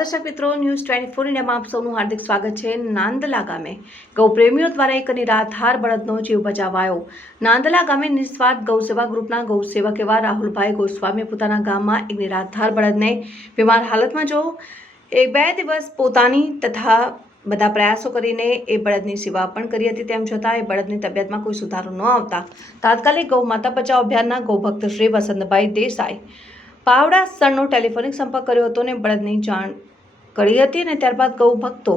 નમસ્કાર દર્શક મિત્રો, ન્યૂઝ 24 ઇન્ડિયામાં આપ સૌનું હાર્દિક સ્વાગત છે। નાંદલા ગામે ગૌપ્રેમીઓ દ્વારા એક નિરાધાર બળદનો જીવ બચાવાયો। નાંદલા ગામે નિસ્વાર્થ ગૌસેવા ગ્રુપના ગૌસેવક એવા રાહુલભાઈ ગોસ્વામીએ પોતાના ગામમાં એક નિરાધાર બળદને બીમાર હાલતમાં જો 2 દિવસ પોતાની તથા બધા પ્રયાસો કરીને એ બળદની સેવા પણ કરી હતી। તેમ છતાં એ બળદની તબિયતમાં કોઈ સુધારો ન આવતા તાત્કાલિક ગૌ માતા બચાવ અભિયાનના ગૌભક્ત શ્રી વસંતભાઈ દેસાઈ પાવડાસરનો ટેલિફોનિક સંપર્ક કર્યો હતો અને બળદની જાણ કરી હતી અને ત્યારબાદ ગૌ ભક્તો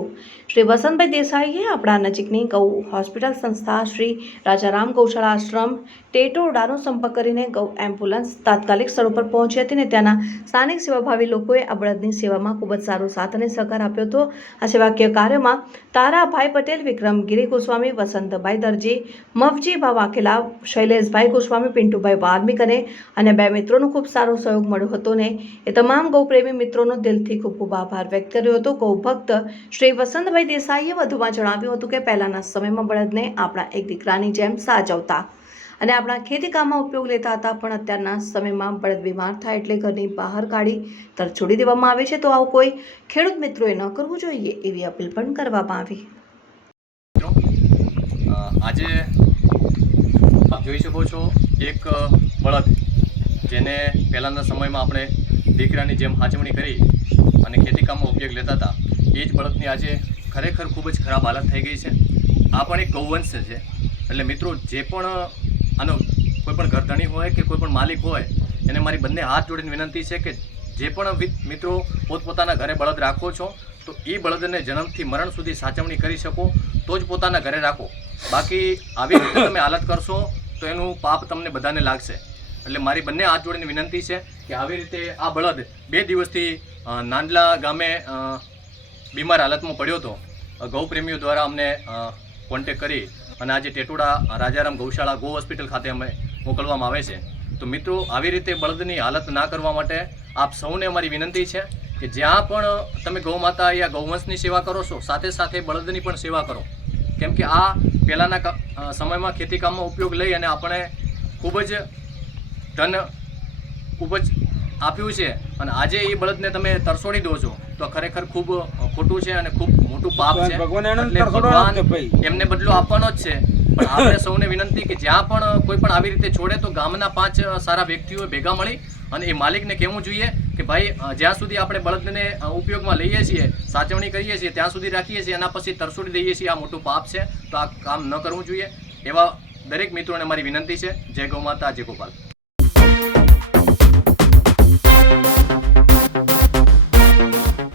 શ્રી વસંતભાઈ દેસાઈએ આપણા નજીકની ગૌ હોસ્પિટલ સંસ્થા શ્રી રાજારામ ગૌશાળા આશ્રમ ટેટોડાનો સંપર્ક કરીને ગૌ એમ્બ્યુલન્સ તાત્કાલિક સ્થળ પર પહોંચી હતી અને ત્યાંના સ્થાનિક સેવાભાવી લોકોએ આ બળદની સેવામાં ખૂબ જ સારો સાથ અને સહકાર આપ્યો હતો। આ સેવાકીય કાર્યમાં તારાભાઈ પટેલ, વિક્રમગીરી ગોસ્વામી, વસંતભાઈ દરજી, મવજીભા વાઘેલા, શૈલેષભાઈ ગોસ્વામી, પિન્ટુભાઈ વાલ્મિક અને અન્ય 2 મિત્રોનો ખૂબ સારો સહયોગ મળ્યો હતો ને એ તમામ ગૌપ્રેમી મિત્રોનો દિલથી ખૂબ ખૂબ આભાર વ્યક્ત કર્યો હતો। ગૌભક્ત શ્રી વસંતભાઈ દેસાઈએ વધુમાં જણાવ્યું હતું કે પહેલાના સમયમાં બળદને આપણા એક દીકરાની જેમ સાચવતા અને આપણા ખેતી કામમાં ઉપયોગ લેતા હતા, પણ અત્યારના સમયમાં બળદ બીમાર થાય એટલે ઘરની બહાર કાઢી તરત છોડી દેવામાં આવે છે, તો આવું કોઈ ખેડૂત મિત્રોએ ન કરવું જોઈએ એવી અપીલ પણ કરવામાં આવી। આજે આપ જોઈ શકો છો એક બળદ જેને પહેલાંના સમયમાં આપણે દીકરાની જેમ હાચવણી કરી અને ખેતી કામમાં ઉપયોગ લેતા હતા, એ જ બળદની આજે ખરેખર ખૂબ જ ખરાબ હાલત થઈ ગઈ છે। આ પણ એક ગૌવંશ છે, એટલે મિત્રો જે પણ આનો કોઈ પણ ઘરધણી હોય કે કોઈ પણ માલિક હોય એને મારી બંને હાથ જોડીને વિનંતી છે કે જે પણ મિત્રો પોતપોતાના ઘરે બળદ રાખો છો તો એ બળદને જન્મથી મરણ સુધી સાચવણી કરી શકો તો જ પોતાના ઘરે રાખો, બાકી આવી રીતે તમે હાલત કરશો તો એનું પાપ તમને બધાને લાગશે। એટલે મારી બંને હાથ જોડીને વિનંતી છે કે આવી રીતે આ બળદ 2 દિવસથી નાંદલા ગામે બીમાર હાલતમાં પડ્યો હતો। ગૌપ્રેમીઓ દ્વારા અમને કોન્ટેક કરી અને આજે ટેટોડા રાજારામ ગૌશાળા ગૌ હોસ્પિટલ ખાતે અમે મોકલવામાં આવે છે। તો મિત્રો આવી રીતે બળદની હાલત ના કરવા માટે આપ સૌને અમારી વિનંતી છે કે જ્યાં પણ તમે ગૌ માતા યા ગૌવંશની સેવા કરો છો સાથે સાથે બળદની પણ સેવા કરો, કેમ કે આ પહેલાંના સમયમાં ખેતી કામમાં ઉપયોગ લઈ અને આપણે ખૂબ જ ધન ખૂબ જ આપ્યું છે અને આજે એ બળદને તમે તરસોડી દો છો તો ખરેખર ખૂબ ખોટું છે અને ખૂબ મોટું પાપ છે। એટલે ભગવાન એમને બદલો આપવાનો જ છે, પણ આપણે સૌને વિનંતી કે જ્યાં પણ કોઈ પણ આવી રીતે છોડે તો ગામના 5 સારા વ્યક્તિઓ ભેગા મળી અને એ માલિકને કહેવું જોઈએ કે ભાઈ જ્યાં સુધી આપણે બળદને ઉપયોગમાં લઈએ છીએ, સાચવણી કરીએ છીએ, ત્યાં સુધી રાખીએ છીએ, એના પછી તરસોડી દઈએ છીએ, આ મોટું પાપ છે, તો આ કામ ન કરવું જોઈએ। એવા દરેક મિત્રોને મારી વિનંતી છે। જય ગૌ માતા, જય ગોપાલ।